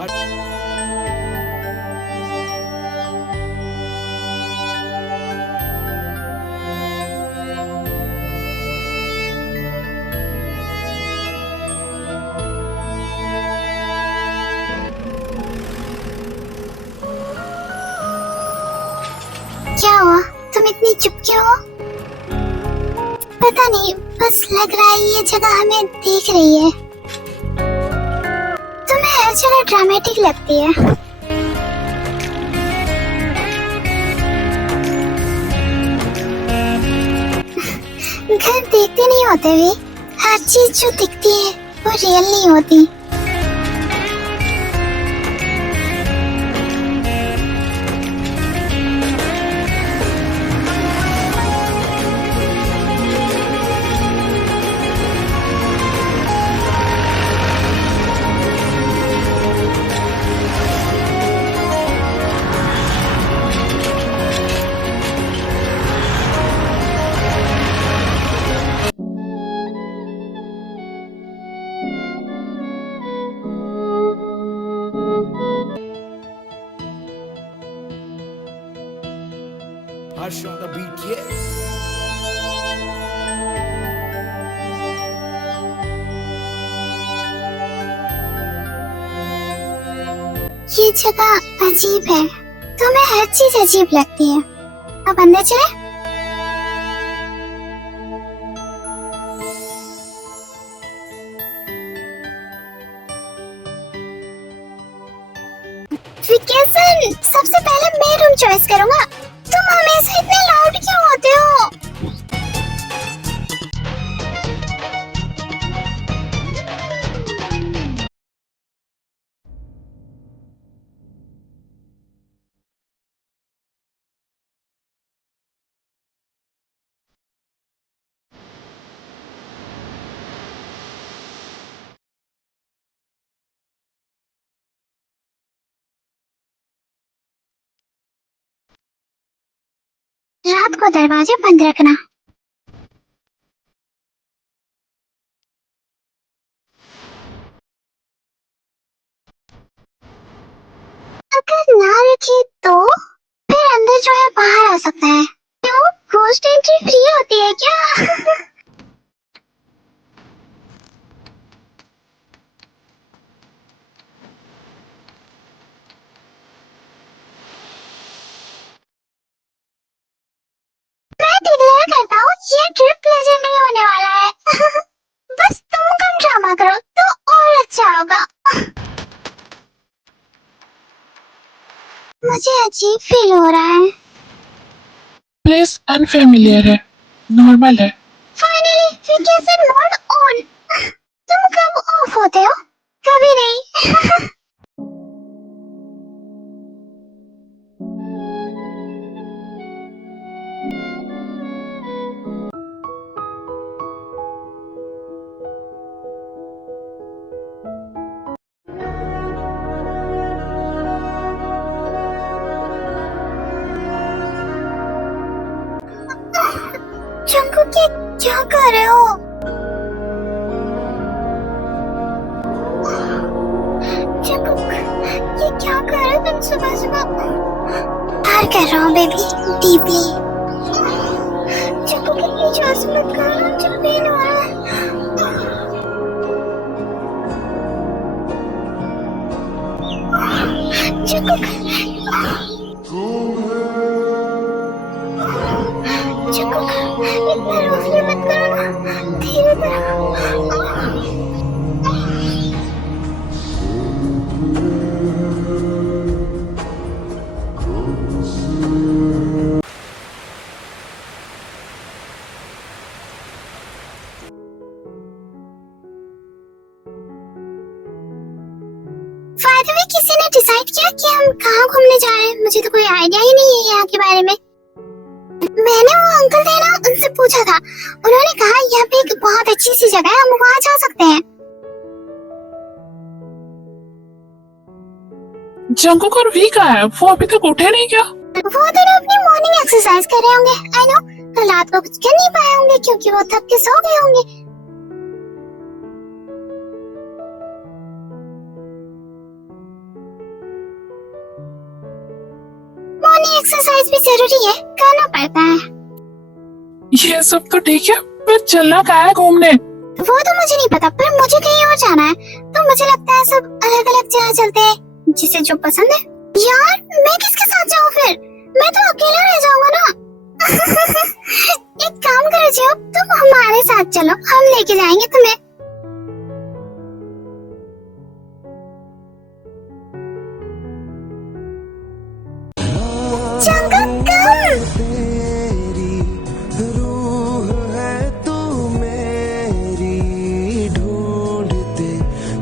क्या हुआ? तुम इतनी चुप क्यों हो? पता नहीं, बस लग रहा है ये जगह हमें देख रही है। तुम्हें हर जगह ड्रामेटिक लगती है। घर देखते नहीं होते वे, हर चीज जो दिखती है वो रियल नहीं होती। Harsh on the beat, yeah. ये जगह अजीब है, तुम्हें हर चीज अजीब लगती है। अब अंदर चले? विकेशन, सबसे पहले मैं रूम चॉइस करूंगा। तुम हमेशा इतने लाउड क्यों होते हो? रात को दरवाजे बंद रखना। अगर ना रखे तो फिर अंदर जो है बाहर आ सकता है। क्यों? घोस्ट एंट्री फ्री होती है क्या? मैं डिक्लेयर करता हूँ, ये ट्रिप लेजेंडरी होने वाला है। बस तुम कम ड्रामा करो तो और अच्छा होगा। मुझे अजीब फील हो रहा है। प्लेस अनफेमिलियर है, नॉर्मल है। Finally vacation mode on. तुम कब ऑफ होते हो? कभी नहीं। जंगुक, ये क्या कर रहे हो? जंगुक, ये क्या कर रहे हो तुम सुबह सुबह? प्यार कर रहा हूँ बेबी, डीपली। जंगुक, इतनी जोर से मत करो, मुझे पेन हो रहा है। जंगुक, जंगुक, इतना रोफली मत करो ना, धीरे करो। बाय द वे, किसी ने डिसाइड किया कि हम कहाँ घूमने जा रहे हैं? मुझे तो कोई आइडिया ही नहीं है यहाँ के बारे में। मैंने वो अंकल थे ना, उनसे पूछा था। उन्होंने कहा यहाँ पे एक बहुत अच्छी सी जगह है, हम वहाँ जा सकते हैं। जंगुक और वी कहाँ है? वो अभी तक उठे नहीं क्या? वो दोनों अपनी मॉर्निंग एक्सरसाइज कर रहे होंगे। आई नो, कल रात को कुछ कर नहीं पाए होंगे क्योंकि वो थक के सो गए होंगे। एक्सरसाइज भी जरूरी है, करना पड़ता है। ये सब तो ठीक है, पर चलना कहाँ है घूमने? वो तो मुझे नहीं पता, पर मुझे कहीं और जाना है, तो मुझे लगता है सब अलग अलग जगह चलते हैं, जिसे जो पसंद है। यार मैं किसके साथ जाऊँ फिर? मैं तो अकेला रह जाऊंगा ना। एक काम करो जियो, तुम हमारे साथ चलो, हम लेके जाएंगे तुम्हें। जंगल कम। तेरी रूह है तू मेरी, ढूंढते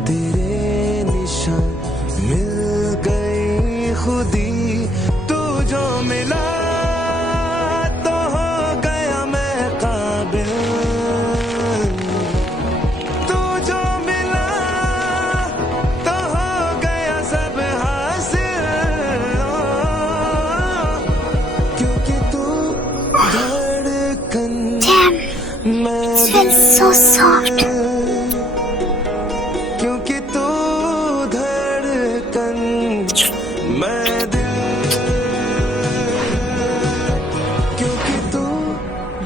तेरे निशान मिल गई खुदी। तू जो मिला तो हो गया मैं काबिल, तू जो मिला तो हो गया सब हासिल, क्योंकि तू धड़कन Damn, मैं it feels so soft. क्योंकि तू धड़कन मैं दिल, क्योंकि तू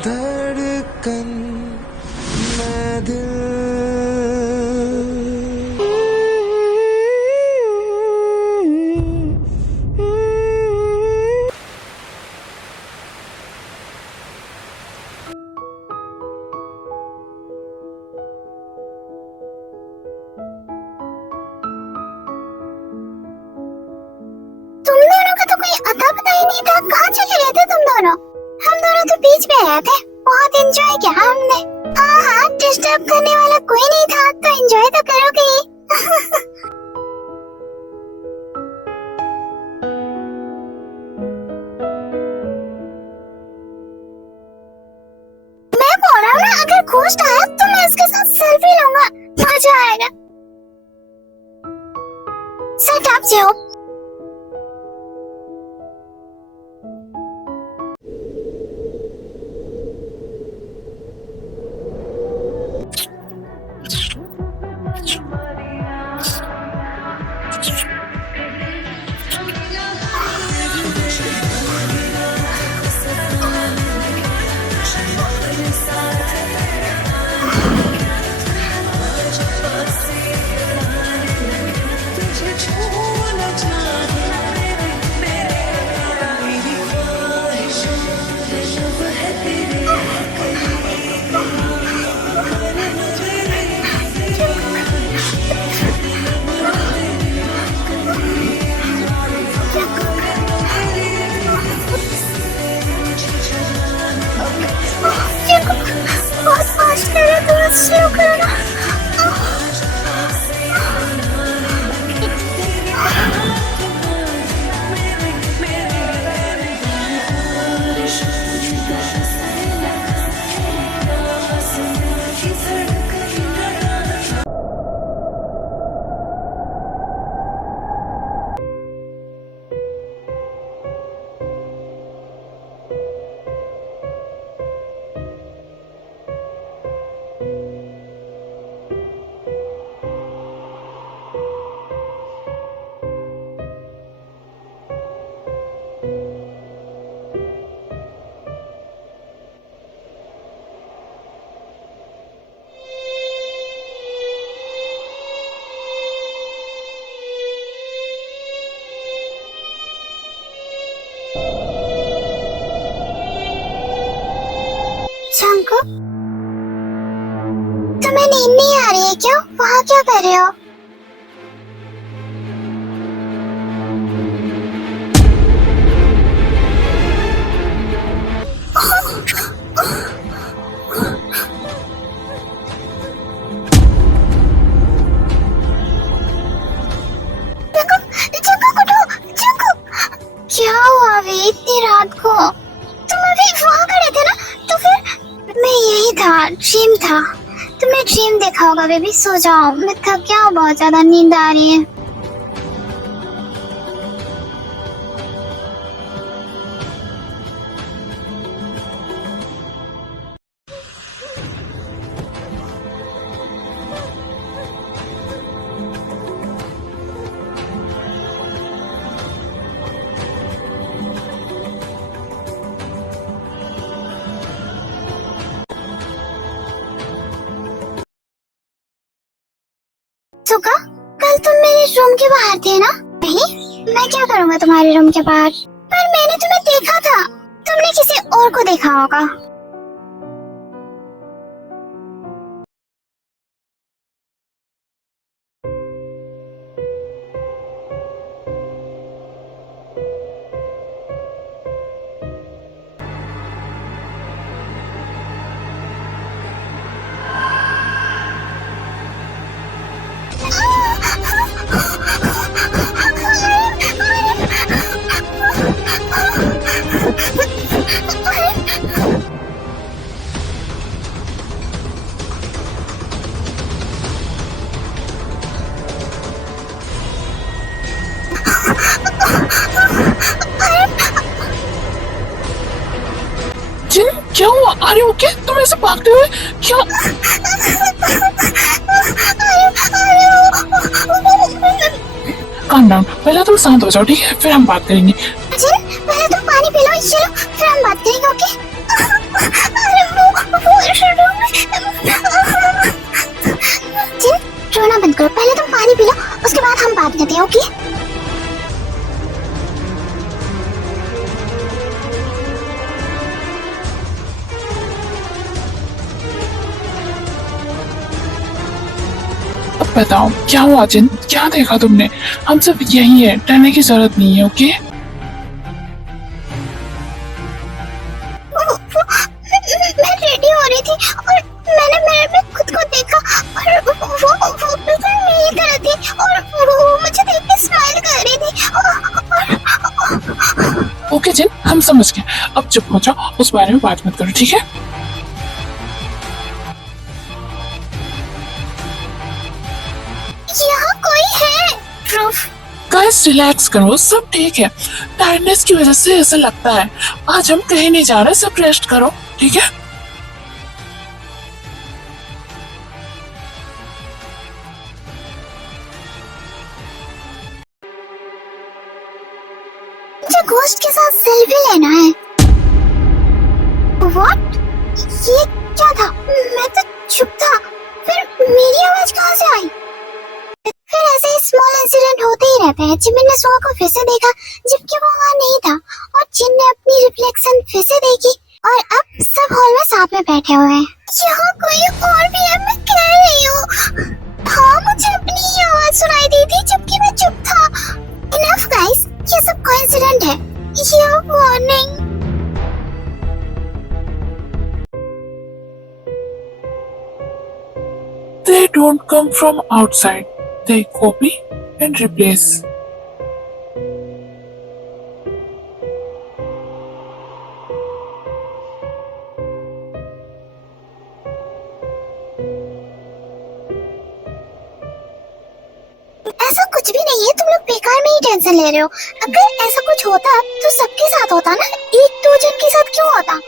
धड़कन मैं दिल। तुम दोनों का तो कोई अता पता ही नहीं था, कहाँ चले गए थे तुम दोनों? हम दोनों तो बीच में आए थे, बहुत एंजॉय किया हमने। हाँ, डिस्टर्ब करने वाला कोई नहीं था, तो एंजॉय तो करोगे ही। मैं बोल रहा हूँ ना, अगर घोस्ट आया तो मैं उसके साथ सेल्फी लूंगा, मजा आएगा। सेट अप जियो। बहुत फास्ट कर रहा है, थोड़ा स्लो करो ना। शंकु, तुम्हें नींद नहीं आ रही है क्या? वहाँ क्या कर रहे हो? क्या हुआ अभी इतनी रात को? तुम अभी वहाँ खड़े थे ना? तो फिर मैं यही था, ड्रीम था। तुमने ड्रीम देखा होगा बेबी, सो जाओ, मैं थक गया हूँ, बहुत ज्यादा नींद आ रही है। सुका, कल तुम मेरे रूम के बाहर थे ना? नहीं, मैं क्या करूँगा तुम्हारे रूम के बाहर? पर मैंने तुम्हें देखा था। तुमने किसी और को देखा होगा। जिन, क्या हुआ? अरे ओके, तुम ऐसे भागते हुए क्या? काम डाउन, पहले तुम शांत हो जाओ, ठीक है? फिर हम बात करेंगे। जिन, पहले तुम पानी पी लो, चलो फिर हम बात करेंगे, ओके? जिन, रोना बंद करो, पहले तुम पानी पी लो, उसके बाद हम बात करते हैं, ओके? अब बताओ क्या हुआ जिन? क्या देखा तुमने? हम सब यही है, डरने की जरूरत नहीं है, ओके? मैं रेडी हो रही थी और मैंने मिरर में खुद को देखा और वो बिल्कुल मेरी तरह थी और वो मुझे देख के स्माइल कर रही थी ओके जिन, हम समझ गए। अब चुप हो जाओ, उस बारे में बात मत करो, ठीक है? यहाँ कोई है? प्रूफ? गाइस रिलैक्स करो, सब ठीक है। टायर्डनेस की वजह से ऐसा लगता है। आज हम कहीं नहीं जा रहे, सब रेस्ट करो, ठीक है? मुझे घोस्ट के साथ सेल्फी लेना है। व्हाट? ये क्या था? मैं तो चुप था, फिर मेरी आवाज कहाँ से आई? फिर ऐसे स्मॉल इंसिडेंट होते ही रहते हैं। जिमिन ने सुआ को फिर से देखा जबकि वो वहाँ नहीं था और जिन ने अपनी रिफ्लेक्शन फिर से देखी और अब सब हॉल में साथ में बैठे हुए हैं। यहाँ कोई और भी है, मैं कह रही हूँ। हाँ, मुझे अपनी ही आवाज सुनाई दी थी जबकि मैं चुप था। इनफ गाइस, ये सब कोइंसिडेंट है। ये warning. They don't come from outside. They copy and replace. ऐसा कुछ भी नहीं है, तुम लोग बेकार में ही टेंशन ले रहे हो। अगर ऐसा कुछ होता तो सबके साथ होता ना, एक दो जन के साथ क्यों होता?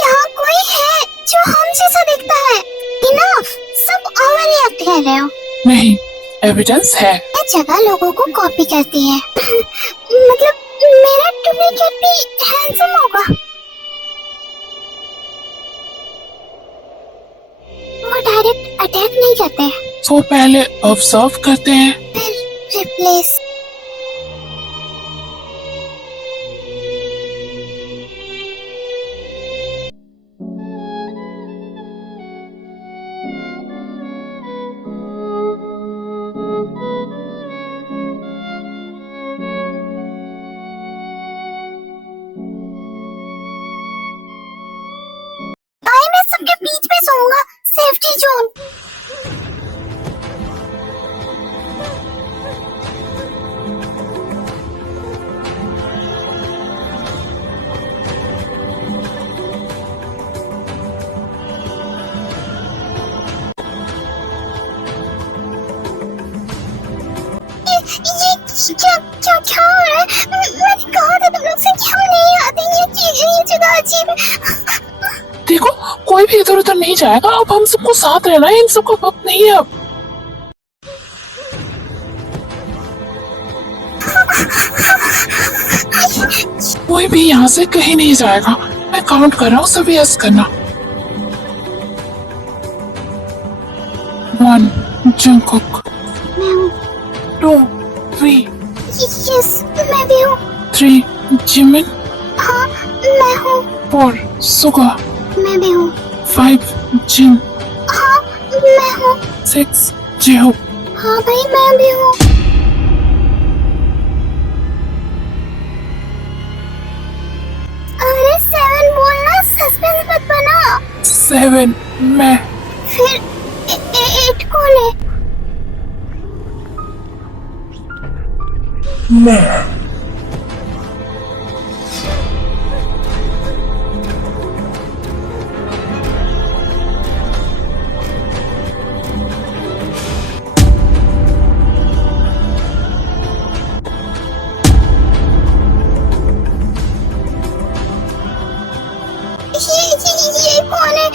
यहाँ कोई है जो हम जैसा दिखता है। इनफ, सब ओवर रिएक्ट कर रहे हो। नहीं, एविडेंस है। ये जगह लोगों को कॉपी करती है। मतलब मेरा डुप्लीकेट भी हैंडसम होगा। वो डायरेक्ट अटैक नहीं करते, तो पहले ऑब्जर्व करते हैं। फिर रिप्लेस। मैं सबके बीच में सोऊंगा, सेफ्टी जोन। ये क्या क्या क्या हो रहा है? मैंने कहा था तुम लोग से कि हम नहीं आते, ये जगह अजीब है। देखो, कोई भी इधर उधर नहीं जाएगा। अब हम सबको साथ रहना है, इन सबको वक्त नहीं है अब। कोई भी यहाँ से कहीं नहीं जाएगा। मैं काउंट कर रहा हूँ, सभी यस करना। 1 जंगकुक। मैं हूँ। 2 वी। यस, मैं भी हूँ। 3 जिमिन। हाँ, मैं हूँ। 4 सुगा। मैं भी हूँ। 5 जिन। हाँ, मैं हूँ। 6 जेहो। हाँ भाई, मैं भी हूँ। अरे 7 बोलना, सस्पेंस मत बना। 7 मैं। फिर 8 कौन है? मैं। ये कौन है?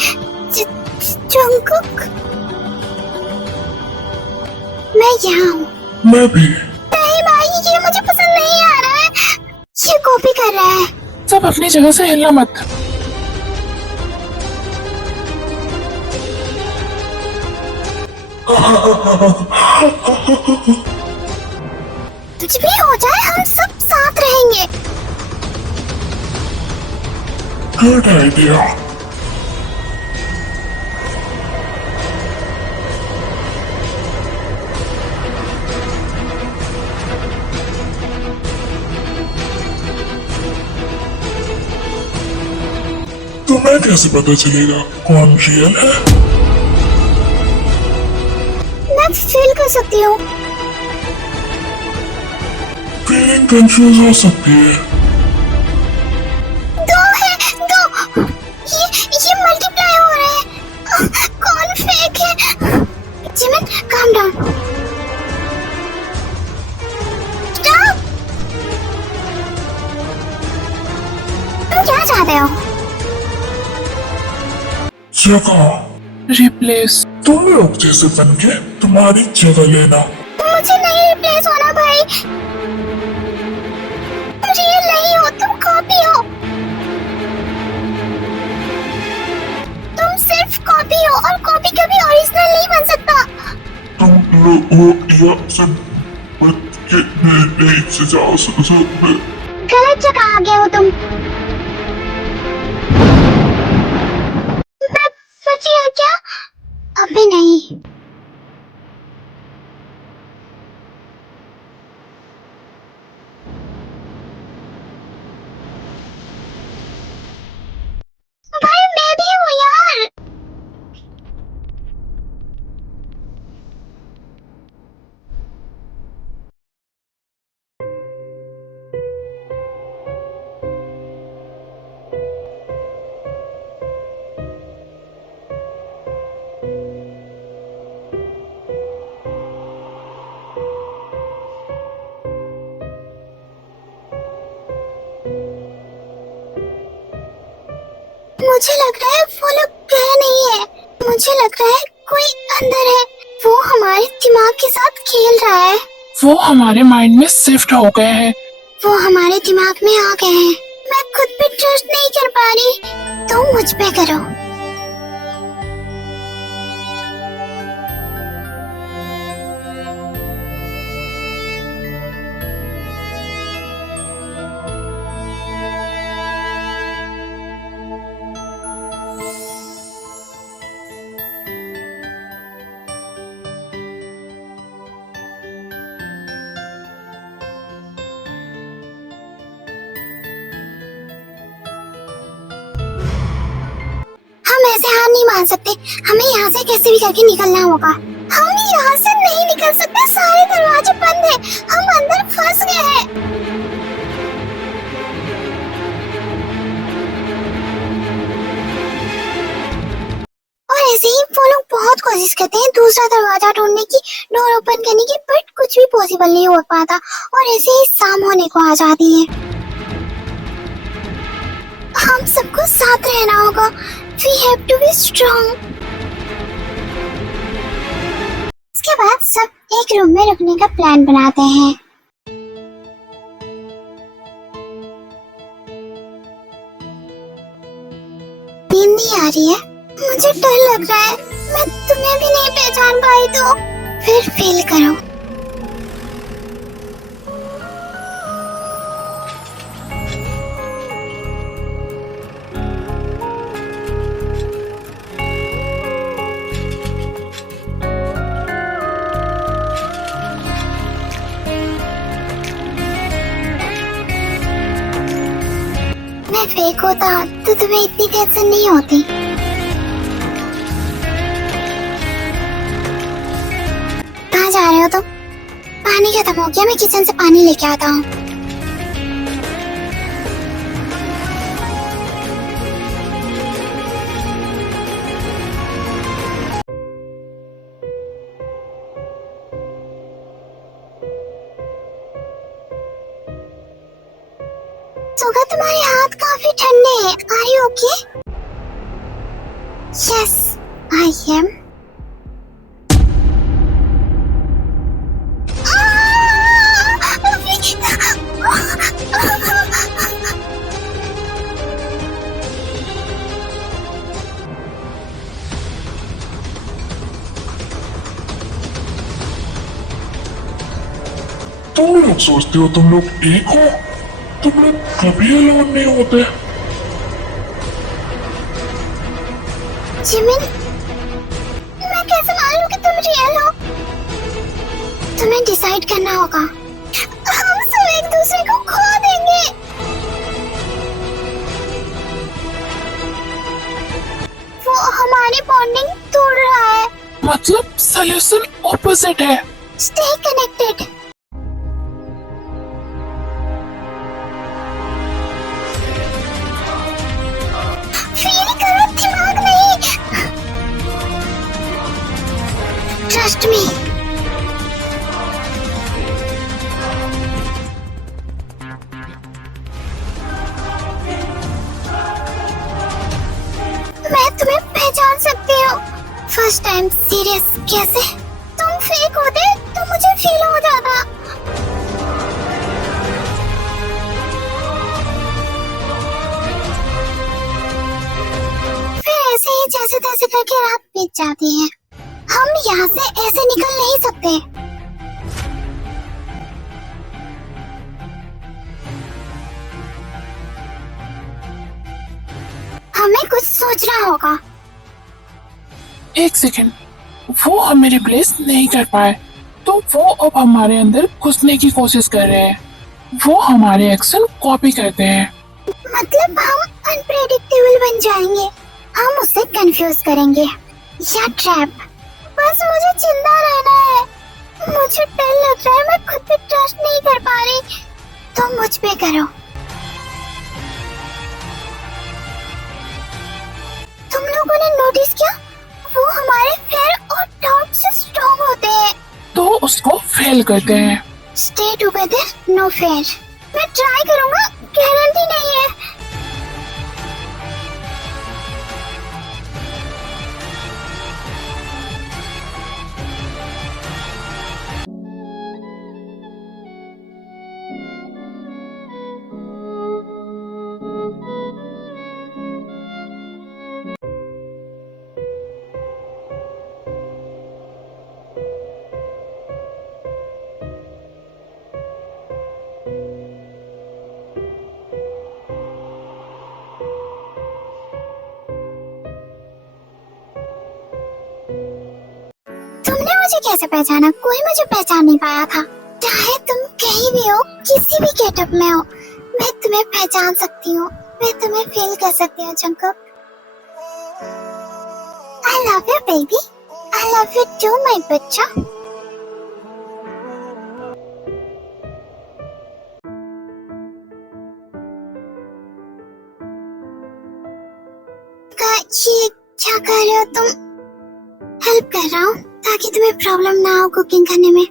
जंगकुक। मैं यहाँ हूँ। मैं भी। नहीं भाई, ये मुझे पसंद नहीं आ रहा है। ये कॉपी कर रहा है। सब अपनी जगह से हिलना मत। कुछ भी हो जाए, हम सब साथ रहेंगे। Good idea. तुम्हें कैसे पता चलेगा कौन रियल है? मैं फील कर सकती हूँ। फीलिंग कंफ्यूज हो सकती है। दो है, दो। ये मल्टीप्लाई हो रहे हैं। कौन फेक है? Jimin, calm down. स्टॉप। तुम क्या चाहते हो? जगह रिप्लेस। तुम लोग जैसे बन के तुम्हारी जगह लेना। मुझे नहीं रिप्लेस होना भाई। तुम रियल नहीं हो, तुम कॉपी हो। तुम सिर्फ कॉपी हो, और कॉपी कभी ओरिजिनल नहीं बन सकता। तुम लोग सब बच के नहीं से जाओ सकते। गलत जगह आ गए हो तुम। मैं बची है क्या? अभी नहीं। भाई मैं भी हूँ यार। मुझे लग रहा है वो लोग गए नहीं है। मुझे लग रहा है कोई अंदर है। वो हमारे दिमाग के साथ खेल रहा है। वो हमारे माइंड में शिफ्ट हो गए हैं। वो हमारे दिमाग में आ गए हैं। मैं खुद पे ट्रस्ट नहीं कर पा रही। तुम मुझ पे करो। हम ऐसे हार नहीं मान सकते। हमें यहाँ से कैसे भी करके निकलना होगा। हम यहाँ से नहीं निकल सकते। सारे दरवाजे बंद हैं। हम अंदर फंस गए हैं। और ऐसे ही वो लोग बहुत कोशिश करते हैं दूसरा दरवाजा ढूंढने की, डोर ओपन करने की, बट कुछ भी पॉसिबल नहीं हो पाता। और ऐसे ही शाम होने को आ जाती है। हम सबको साथ रहना होगा। We have to be strong. इसके बाद सब एक रूम में रुकने का प्लान बनाते हैं। नींद नहीं आ रही है। मुझे डर लग रहा है। मैं तुम्हें भी नहीं पहचान पाई तो। फिर फील करो। मैं फेक होता तो तुम्हें इतनी टेंशन नहीं होती। कहाँ जा रहे हो तुम? पानी खत्म हो गया, मैं किचन से पानी लेके आता हूँ। सुगा, तुम्हारे हाथ काफी ठंडे हैं। Are you okay? Yes, I am. तुम लोग सोचते हो तुम लोग एक हो, तुम लोग कभी अलोन नहीं होते। जिमिन, मैं कैसे मालूं कि तुम रियल हो? तुम्हें डिसाइड करना होगा। हम सब एक दूसरे को खो देंगे। वो हमारी बॉन्डिंग तोड़ रहा है। मतलब सॉल्यूशन ऑपोजिट है। Stay connected. फील करो, दिमाग नहीं। Trust me. मैं तुम्हें पहचान सकती हूँ। फर्स्ट टाइम सीरियस कैसे? तुम फेक होते तो मुझे फील हो जाता। फिर ऐसे ही जैसे तैसे करके रात बीत जाती है। हम यहाँ से ऐसे निकल नहीं सकते। हमें कुछ सोचना होगा। एक सेकेंड, वो हमें रिप्लेस नहीं कर पाए तो वो अब हमारे अंदर घुसने की कोशिश कर रहे हैं। वो हमारे एक्शन कॉपी करते हैं। मतलब हम अनप्रेडिक्टेबल बन जाएंगे। हम उसे कंफ्यूज करेंगे या ट्रैप। बस मुझे जिंदा रहना है। मुझे डर लग रहा है, मैं खुद पे ट्रस्ट नहीं कर पा रही। तुम मुझ पे करो। तुम लोगों ने नोटिस किया? वो हमारे फेयर और डाउट से स्ट्रॉन्ग होते हैं। तो उसको फेल करते हैं। Stay together, no fair. मैं ट्राई करूंगा, गारंटी नहीं है। तुमने मुझे कैसे पहचाना? कोई मुझे पहचान नहीं पाया था। चाहे तुम कहीं भी हो, किसी भी गेटअप में हो, मैं तुम्हें पहचान सकती हूँ। मैं तुम्हें फील कर सकती हूँ Jungkook. I love you baby. I love you too my बच्चा। ये क्या कर रहे हो तुम? हेल्प कर रहा हूँ ताकि तुम्हें प्रॉब्लम ना हो कुकिंग करने में।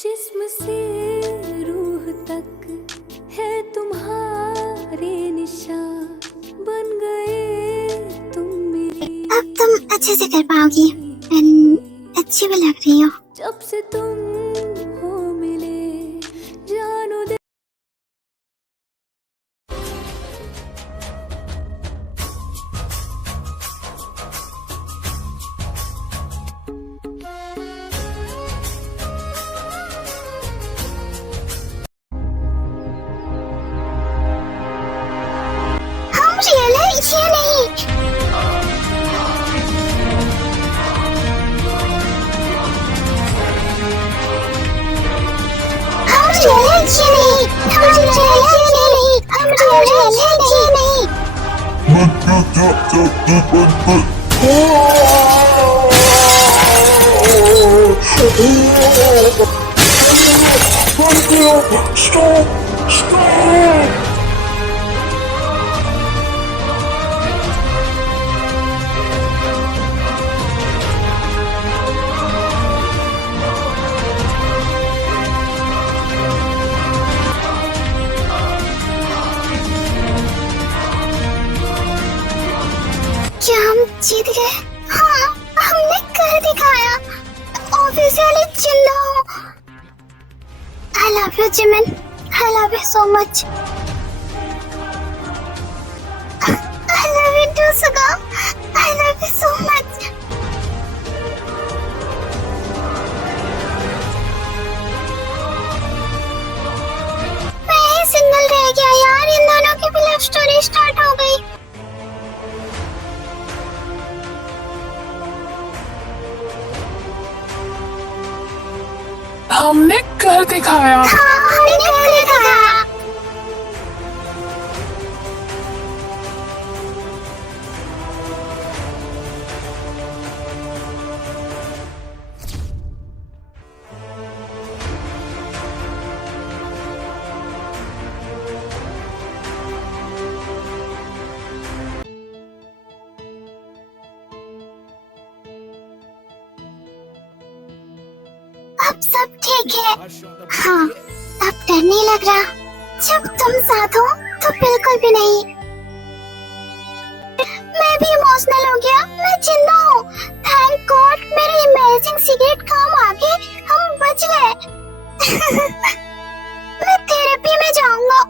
जिस्म से रूह तक है तुम्हारे निशान, बन गए तुम मेरी। अब तुम अच्छे से कर पाओगी। अच्छी भी लग रही हो। जब से तुम हो मिले जानो दे। क्या हम जीत गए? हाँ, हमने कर दिखाया। ऑफिशियली जिंदा हूँ। I love you, Jimin. I love you so much. I love you too, Suga. I love you so much. मैं ही सिंगल रह गया यार। इन दोनों की भी लव स्टोरी स्टार्ट हो गई। हमने कर दिखाया। हाँ, हमने कर दिखाया। अब सब ठीक है। हाँ, अब डर नहीं लग रहा। जब तुम साथ हो तो बिल्कुल भी नहीं। मैं भी इमोशनल हो गया। मैं जिंदा हूँ। थैंक गॉड मेरे इमेजिंग सिगरेट काम आ गए। हम बच गए। मैं थेरेपी में जाऊंगा।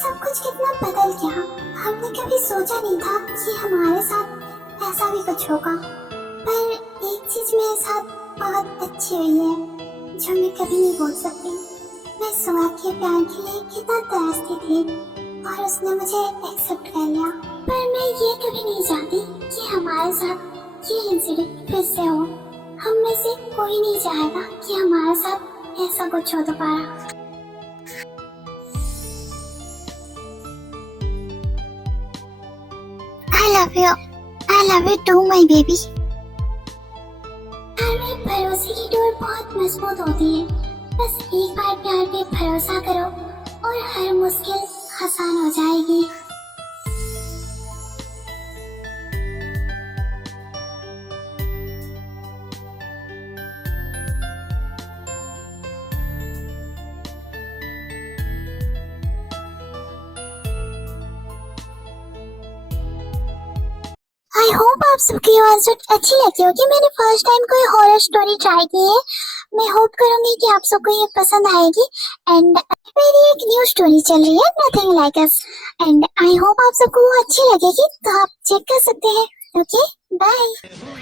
सब कुछ कितना बदल गया। हमने कभी सोचा नहीं था कि हमारे साथ ऐसा भी कुछ होगा। पर एक चीज मेरे साथ बहुत अच्छी हुई है जो मैं कभी नहीं भूल सकती। मैं सुहा के प्यार के लिए कितना तरसती थी और उसने मुझे एक्सेप्ट कर लिया। पर मैं ये कभी नहीं चाहती कि हमारे साथ ये इंसिडेंट फिर से हो। हम में से कोई नहीं चाहेगा कि हमारे साथ ऐसा कुछ हो दोबारा। I love you too, my baby. प्यार में भरोसे की डोर बहुत मजबूत होती है। बस एक बार प्यार पे भरोसा करो और हर मुश्किल आसान हो जाएगी। आई होप आप सबकी आवाज अच्छी लगी होगी। मैंने फर्स्ट टाइम कोई हॉरर स्टोरी ट्राई की है। मैं होप करूंगी कि आप सबको ये पसंद आएगी। एंड मेरी एक न्यू स्टोरी चल रही है nothing like us. And I hope आप सबको वो अच्छी लगेगी। तो आप चेक कर सकते हैं। Okay, bye.